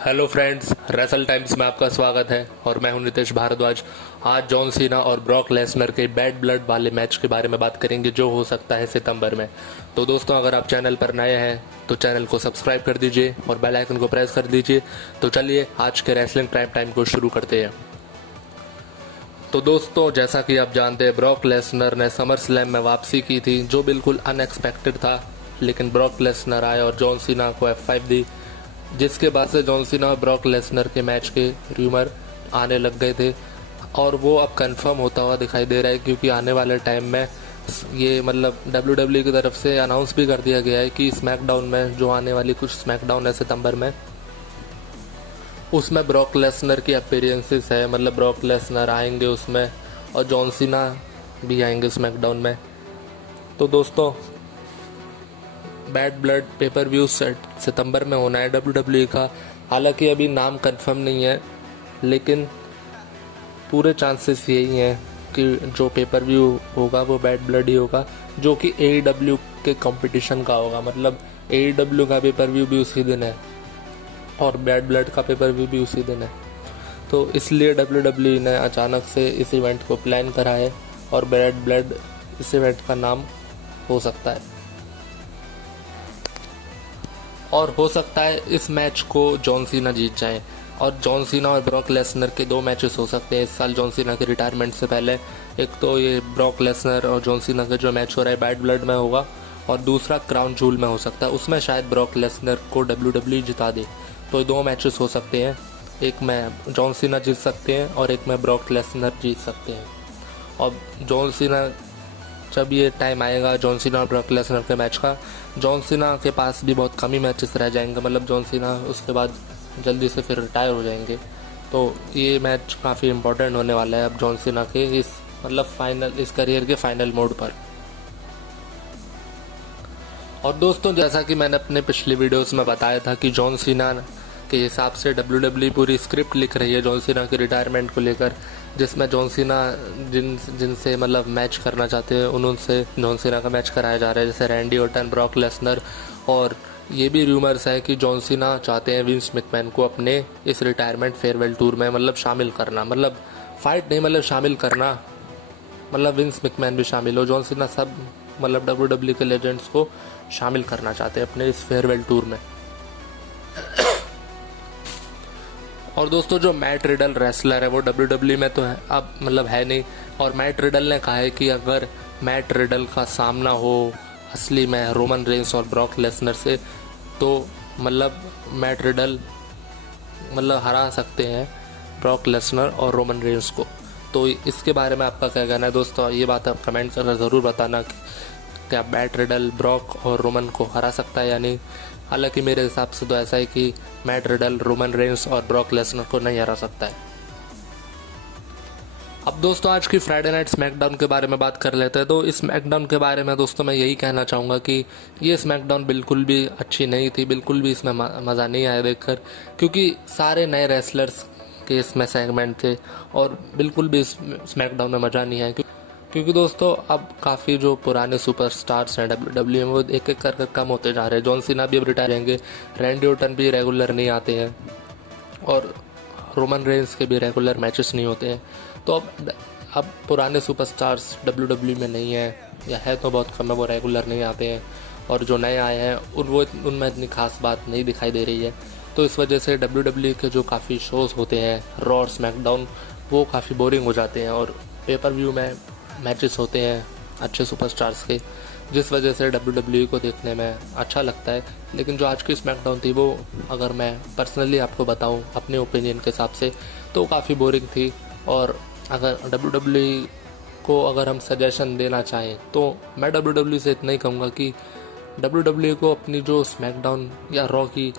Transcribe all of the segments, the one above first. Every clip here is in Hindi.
हेलो फ्रेंड्स, रेसल टाइम्स में आपका स्वागत है और मैं हूं नितेश भारद्वाज। आज जॉन सीना और ब्रॉक लेसनर के बैड ब्लड वाले मैच के बारे में बात करेंगे जो हो सकता है सितंबर में। तो दोस्तों, अगर आप चैनल पर नए हैं तो चैनल को सब्सक्राइब कर दीजिए और बेल आइकन को प्रेस कर दीजिए। तो चलिए आज के रेसलिंग प्राइम टाइम को शुरू करते हैं। तो दोस्तों, जैसा कि आप जानते हैं, ब्रॉक लेसनर ने समर स्लैम में वापसी की थी जो बिल्कुल अनएक्सपेक्टेड था। लेकिन ब्रॉक लेसनर आए और जॉन सीना को F5 दी, जिसके बाद से जॉन सीना और ब्रॉक लेसनर के मैच के रूमर आने लग गए थे और वो अब कंफर्म होता हुआ दिखाई दे रहा है, क्योंकि आने वाले टाइम में ये WWE की तरफ से अनाउंस भी कर दिया गया है कि स्मैकडाउन में जो आने वाली कुछ स्मैकडाउन है सितंबर में, उसमें ब्रॉक लेसनर की अपीयरेंसेस है। ब्रॉक लेसनर आएंगे उसमें और जॉन सीना भी आएंगे स्मैकडाउन में। तो दोस्तों, बैड ब्लड पेपर व्यू सितंबर में होना है WWE का। हालांकि अभी नाम कंफर्म नहीं है, लेकिन पूरे चांसेस यही हैं कि जो पेपर व्यू होगा वो बैड ब्लड ही होगा, जो कि AEW के कंपटीशन का होगा। AEW का पेपर व्यू भी उसी दिन है और बैड ब्लड का पेपर व्यू भी उसी दिन है। तो इसलिए WWE ने अचानक से इस इवेंट को प्लान करा है और बैड ब्लड इस इवेंट का नाम हो सकता है। और हो सकता है इस मैच को जॉन सीना जीत जाए और जॉन सीना और ब्रॉक लेसनर के 2 मैचेस हो सकते हैं इस साल जॉन सीना के रिटायरमेंट से पहले। एक तो ये ब्रॉक लेसनर और जॉन सीना का जो मैच हो रहा है बैड ब्लड में होगा, और दूसरा क्राउन जूल में हो सकता है। उसमें शायद ब्रॉक लेसनर को WWE जिता दे। तो 2 मैचेस हो सकते हैं, एक में जॉन सीना जीत सकते हैं और एक में ब्रॉक लेसनर जीत सकते हैं। और जॉन सीना, जब ये टाइम आएगा जॉन सीना और ब्रॉक लेसनर के मैच का, जॉन सीना के पास भी बहुत कम ही मैचेस रह जाएंगे। जॉन सीना उसके बाद जल्दी से फिर रिटायर हो जाएंगे। तो ये मैच काफ़ी इम्पोर्टेंट होने वाला है अब जॉन सीना के इस फाइनल, इस करियर के फाइनल मोड पर। और दोस्तों, जैसा कि मैंने अपने पिछले वीडियोस में बताया था कि जॉन सीना के हिसाब से WWE पूरी स्क्रिप्ट लिख रही है जॉन सीना के रिटायरमेंट को लेकर, जिसमें जॉन सीना जिनसे मैच करना चाहते हैं उनसे जॉन सीना का मैच कराया जा रहा है, जैसे रैंडी ऑर्टन, ब्रॉक लेसनर। और ये भी रूमर्स है कि जॉन सीना चाहते हैं विंस मैकमैन को अपने इस रिटायरमेंट फेयरवेल टूर में शामिल करना। फाइट नहीं, शामिल करना, विंस मैकमैन भी शामिल हो, जॉन सीना, सब WWE के लेजेंड्स को शामिल करना चाहते हैं अपने इस फेयरवेल टूर में। और दोस्तों, जो मैट रिडल रेसलर है वो WWE में तो है अब है नहीं, और मैट रिडल ने कहा है कि अगर मैट रिडल का सामना हो असली में रोमन रेंस और ब्रॉक लेसनर से, तो मैट रिडल हरा सकते हैं ब्रॉक लेसनर और रोमन रेंस को। तो इसके बारे में आपका क्या कहना है दोस्तों? ये बात आप कमेंट कर ज़रूर बताना कि क्या मैट रिडल ब्रॉक और रोमन को हरा सकता है या नहीं। हालांकि मेरे हिसाब से तो ऐसा है कि मैट रिडल रोमन रेंस और ब्रॉक लेसनर को नहीं हरा सकता है। अब दोस्तों, आज की फ्राइडे नाइट स्मैकडाउन के बारे में बात कर लेते हैं। तो इस स्मैकडाउन के बारे में दोस्तों मैं यही कहना चाहूँगा कि ये स्मैकडाउन बिल्कुल भी अच्छी नहीं थी, बिल्कुल भी इसमें मज़ा नहीं आया देखकर, क्योंकि सारे नए रेसलर्स के इसमें सेगमेंट थे और बिल्कुल भी इस स्मैकडाउन में मज़ा नहीं आया। क्योंकि दोस्तों, अब काफ़ी जो पुराने सुपरस्टार्स हैं WWE में वो एक एक कर कम होते जा रहे हैं। जॉन सीना भी अब रिटायर होंगे, रैंडी ऑर्टन भी रेगुलर नहीं आते हैं और रोमन रेंस के भी रेगुलर मैचेस नहीं होते हैं। तो अब पुराने सुपरस्टार्स WWE में नहीं है, या है तो बहुत कम है, वो रेगुलर नहीं आते हैं। और जो नए आए हैं उनमें इतनी खास बात नहीं दिखाई दे रही है। तो इस वजह से WWE के जो काफ़ी शोज़ होते हैं, रॉ और स्मैकडाउन, वो काफ़ी बोरिंग हो जाते हैं और पेपर व्यू में मैचेस होते हैं अच्छे सुपरस्टार्स के, जिस वजह से WWE को देखने में अच्छा लगता है। लेकिन जो आज की स्मैकडाउन थी वो, अगर मैं पर्सनली आपको बताऊं अपने ओपिनियन के हिसाब से, तो काफ़ी बोरिंग थी। और अगर WWE को अगर हम सजेशन देना चाहें तो मैं WWE से इतना ही कहूँगा कि WWE को अपनी जो स्मैकडाउन या रॉ की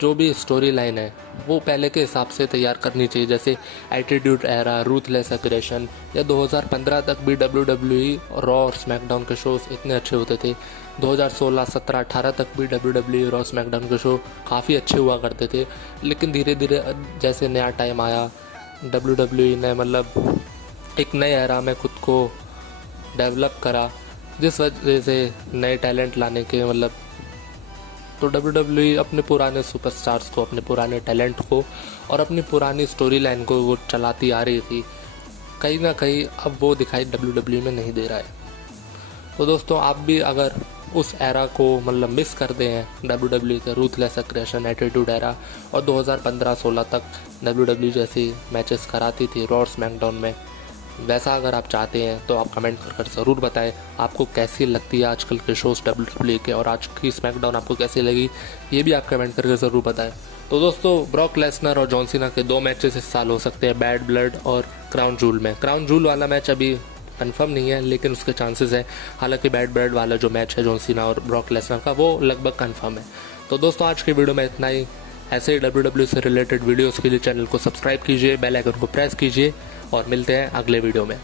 जो भी स्टोरी लाइन है वो पहले के हिसाब से तैयार करनी चाहिए। जैसे एटीट्यूड एरा, रूथलेस एग्रेशन, या 2015 तक भी WWE रॉ और स्मैकडाउन के शोज इतने अच्छे होते थे। 2016, 17, 18 तक भी WWE रॉ स्मैकडाउन के शो काफ़ी अच्छे हुआ करते थे। लेकिन धीरे धीरे जैसे नया टाइम आया, WWE ने एक नए एरा में खुद को डेवलप करा, जिस वजह से नए टैलेंट लाने के तो WWE अपने पुराने सुपरस्टार्स को, अपने पुराने टैलेंट को और अपनी पुरानी स्टोरी लाइन को वो चलाती आ रही थी, कहीं ना कहीं अब वो दिखाई WWE में नहीं दे रहा है। तो दोस्तों आप भी अगर उस एरा को मतलब मिस करते हैं, WWE के रूथलेस एग्रेशन एटीट्यूड एरा और 2015-16 तक WWE जैसी मैचेस कराती थी रॉ स्मैकडाउन में, वैसा अगर आप चाहते हैं तो आप कमेंट कर ज़रूर बताएं आपको कैसी लगती है आजकल के शोज़ WWE के, और आज की स्मैकडाउन आपको कैसी लगी ये भी आप कमेंट करके ज़रूर बताएं। तो दोस्तों ब्रॉक लेसनर और जॉन सीना के 2 मैचेस इस साल हो सकते हैं, बैड ब्लड और क्राउन जूल में। क्राउन जूल वाला मैच अभी कंफर्म नहीं है लेकिन उसके चांसेस हैं, हालांकि बैड ब्लड वाला जो मैच है जॉन सीना और ब्रॉक लेसनर का वो लगभग कंफर्म है। तो दोस्तों आज की वीडियो में इतना ही। ऐसे ही WWE से रिलेटेड वीडियोस के लिए चैनल को सब्सक्राइब कीजिए, बेल आइकन को प्रेस कीजिए और मिलते हैं अगले वीडियो में।